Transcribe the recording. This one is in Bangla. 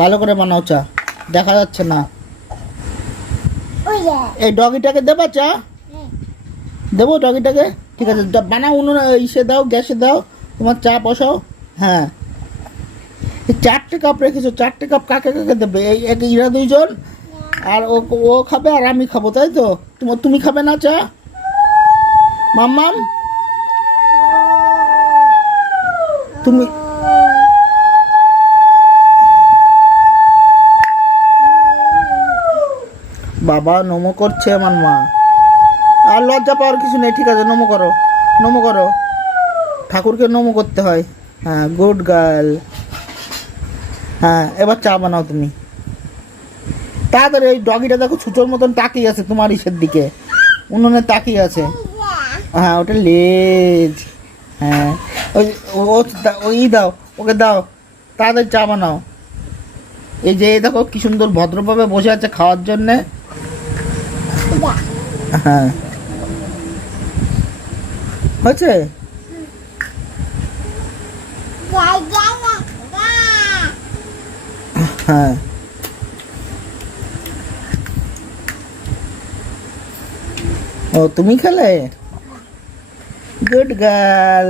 ভালো করে বানাও চা, দেখা যাচ্ছে না। এই ডগিটাকে দেবা চা? দেবো ডগিটাকে? ঠিক আছে, বানাও, উনুনে ইসে দাও, গ্যাসে দাও, তোমার চা বসাও। হ্যাঁ, 4টে কাপ রেখেছো, 4টে কাপ কাকে কাকে দেবে? এই এক ইরা দুইজন, আর ও খাবে আর আমি খাবো, তাই তো? তুমি খাবে না চা মাম্মাম? তুমি বাবা নমো করছে আমার মা। আর লজ্জা পাওয়ার কিছু নেই, ঠিক আছে, নমো করো, নমো করো, ঠাকুরকে নমো করতে হয়। হ্যাঁ, গুড গার্ল। হ্যাঁ, এবার চা বানাও তুমি তাড়াতাড়ি। এই ডগিটা দেখো ছুচোর মতন তাকিয়ে আছে তোমার ইসের দিকে, উনুনে তাকিয়ে আছে। হ্যাঁ, ওটা লেজ। হ্যাঁ, ওই ওই দাও, ওকে দাও, তাড়াতাড়ি চা বানাও। এই যে দেখো কি সুন্দর ভদ্রভাবে বসে আছে খাওয়ার জন্যে। হ্যাঁ, হয়েছে? হ্যাঁ, ও তুমি খেলে? Good girl.